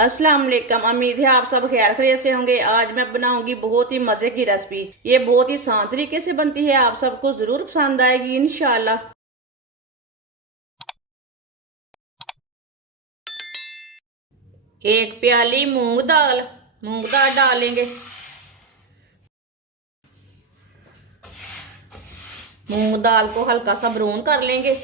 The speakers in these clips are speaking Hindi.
अस्सलाम वालेकुम। उम्मीद है आप सब खैर खैरियत से होंगे। आज मैं बनाऊंगी बहुत ही मजे की रेसिपी। ये बहुत ही आसान तरीके से बनती है, आप सबको जरूर पसंद आएगी इंशाल्लाह। एक प्याली मूंग दाल डालेंगे। मूंग दाल को हल्का सा ब्राउन कर लेंगे।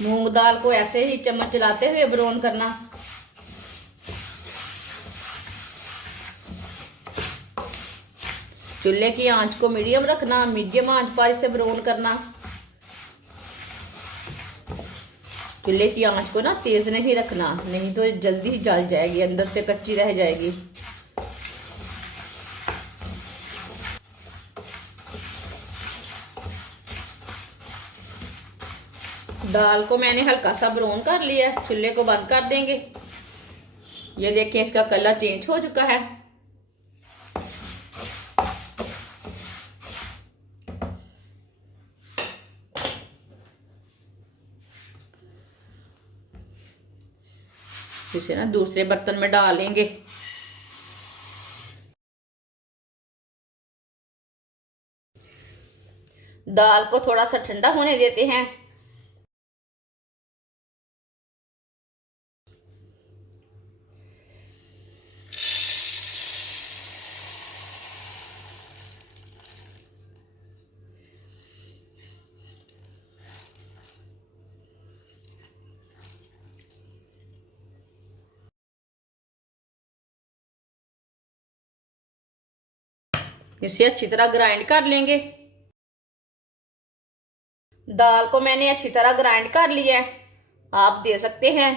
मूंग दाल को ऐसे ही चम्मच चलाते हुए ब्राउन करना। चूल्हे की आंच को मीडियम रखना, मीडियम आंच पर इसे ब्राउन करना। चूल्हे की आंच को ना तेज नहीं रखना, नहीं तो जल्दी ही जल जाएगी, अंदर से कच्ची रह जाएगी। दाल को मैंने हल्का सा ब्राउन कर लिया, चूल्हे को बंद कर देंगे। ये देखिए इसका कलर चेंज हो चुका है। इसे ना दूसरे बर्तन में डालेंगे। दाल को थोड़ा सा ठंडा होने देते हैं। इसे अच्छी तरह ग्राइंड कर लेंगे। दाल को मैंने अच्छी तरह ग्राइंड कर लिया है, आप दे सकते हैं।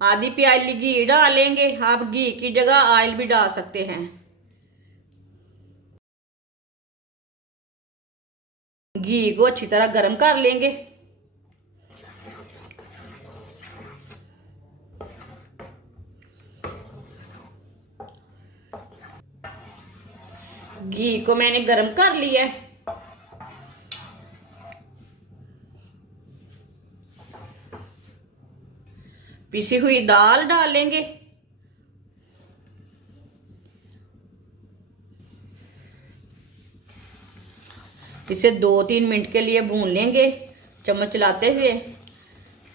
आधी प्याली घी डालेंगे, आप घी की जगह ऑयल भी डाल सकते हैं। घी को अच्छी तरह गर्म कर लेंगे। घी को मैंने गर्म कर लिया है। पिसी हुई दाल डालेंगे। इसे 2-3 मिनट के लिए भून लेंगे चम्मच चलाते हुए।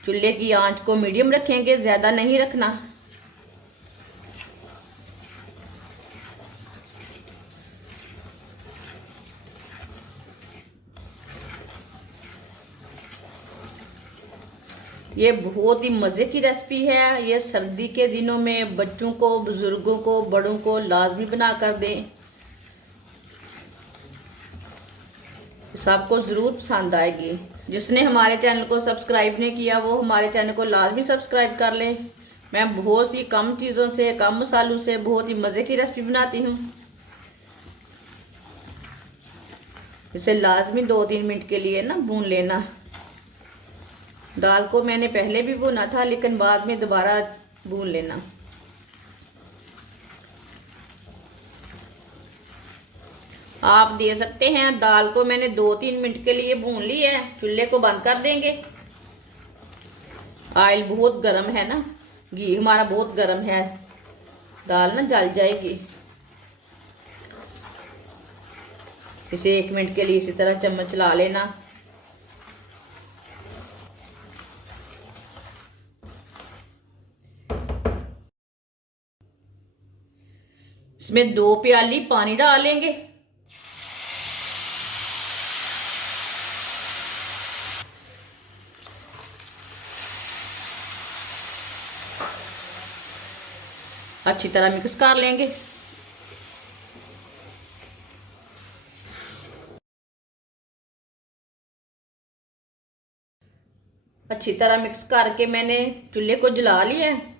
चूल्हे की आंच को मीडियम रखेंगे, ज्यादा नहीं रखना। ये बहुत ही मज़े की रेसिपी है। ये सर्दी के दिनों में बच्चों को, बुजुर्गों को, बड़ों को लाजमी बना कर दें, सबको ज़रूर पसंद आएगी। जिसने हमारे चैनल को सब्सक्राइब नहीं किया वो हमारे चैनल को लाजमी सब्सक्राइब कर लें। मैं बहुत सी कम चीज़ों से, कम मसालों से बहुत ही मज़े की रेसिपी बनाती हूँ। इसे लाजमी 2-3 मिनट के लिए ना भून लेना। दाल को मैंने पहले भी भुना था, लेकिन बाद में दोबारा भून लेना। आप दे सकते हैं। दाल को मैंने 2-3 मिनट के लिए भून ली है, चूल्हे को बंद कर देंगे। ऑयल बहुत गर्म है ना, घी हमारा बहुत गर्म है, दाल ना जल जाएगी। इसे 1 मिनट के लिए इसी तरह चम्मच चला लेना। इसमें 2 प्याली पानी डालेंगे। अच्छी तरह मिक्स कर लेंगे। अच्छी तरह मिक्स करके मैंने चूल्हे को जला लिया है।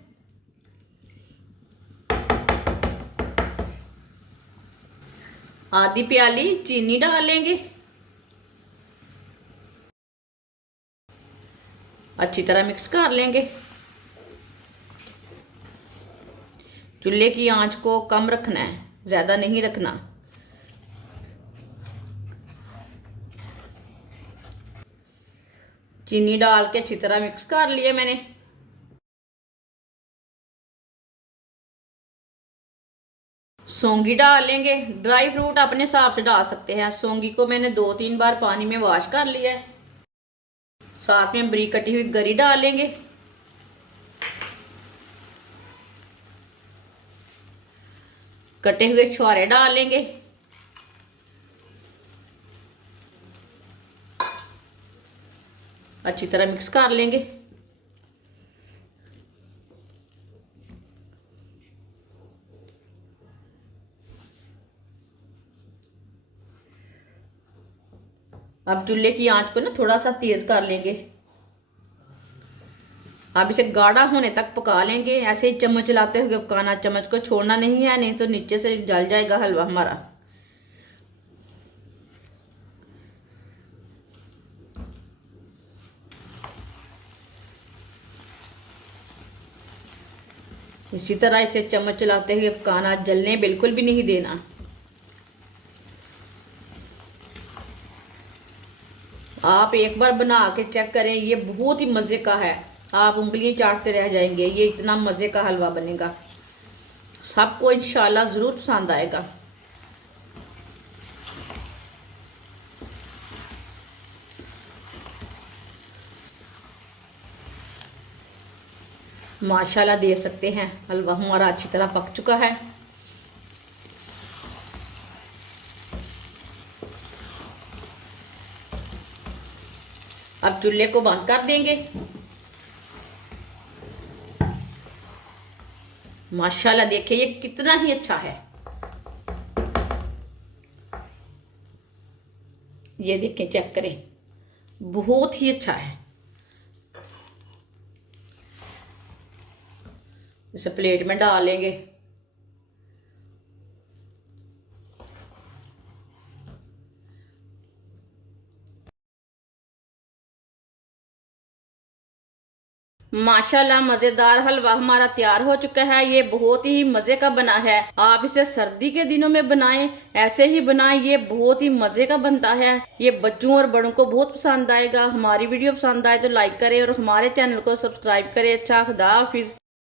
आधी प्याली चीनी डालेंगे। अच्छी तरह मिक्स कर लेंगे। चूल्हे की आंच को कम रखना है, ज़्यादा नहीं रखना। चीनी डाल के अच्छी तरह मिक्स कर लिया मैंने। सौंगी डाल लेंगे। ड्राई फ्रूट अपने हिसाब से डाल सकते हैं। सौंगी को मैंने 2-3 बार पानी में वॉश कर लिया है। साथ में बारीक कटी हुई गरी डाल लेंगे। कटे हुए छुहारे डाल लेंगे। अच्छी तरह मिक्स कर लेंगे। अब चूल्हे की आंच को ना थोड़ा सा तेज कर लेंगे। अब इसे गाढ़ा होने तक पका लेंगे। ऐसे ही चम्मच चलाते हुए पकाना, चम्मच को छोड़ना नहीं है, नहीं तो नीचे से जल जाएगा हलवा हमारा। इसी तरह इसे चम्मच चलाते हुए पकाना, जलने बिल्कुल भी नहीं देना। आप एक बार बना के चेक करें, ये बहुत ही मज़े का है। आप उंगलियां चाटते रह जाएंगे। ये इतना मज़े का हलवा बनेगा, सबको इंशाल्लाह ज़रूर पसंद आएगा। माशाल्लाह दे सकते हैं, हलवा हमारा अच्छी तरह पक चुका है। अब चूल्हे को बंद कर देंगे। माशाल्लाह देखिए ये कितना ही अच्छा है। ये देखें, चेक करें, बहुत ही अच्छा है। इसे प्लेट में डाल लेंगे। माशाल्लाह मज़ेदार हलवा हमारा तैयार हो चुका है। ये बहुत ही मज़े का बना है। आप इसे सर्दी के दिनों में बनाएं, ऐसे ही बनाएं, ये बहुत ही मज़े का बनता है। ये बच्चों और बड़ों को बहुत पसंद आएगा। हमारी वीडियो पसंद आए तो लाइक करें और हमारे चैनल को सब्सक्राइब करें। अच्छा, खुदा हाफिज।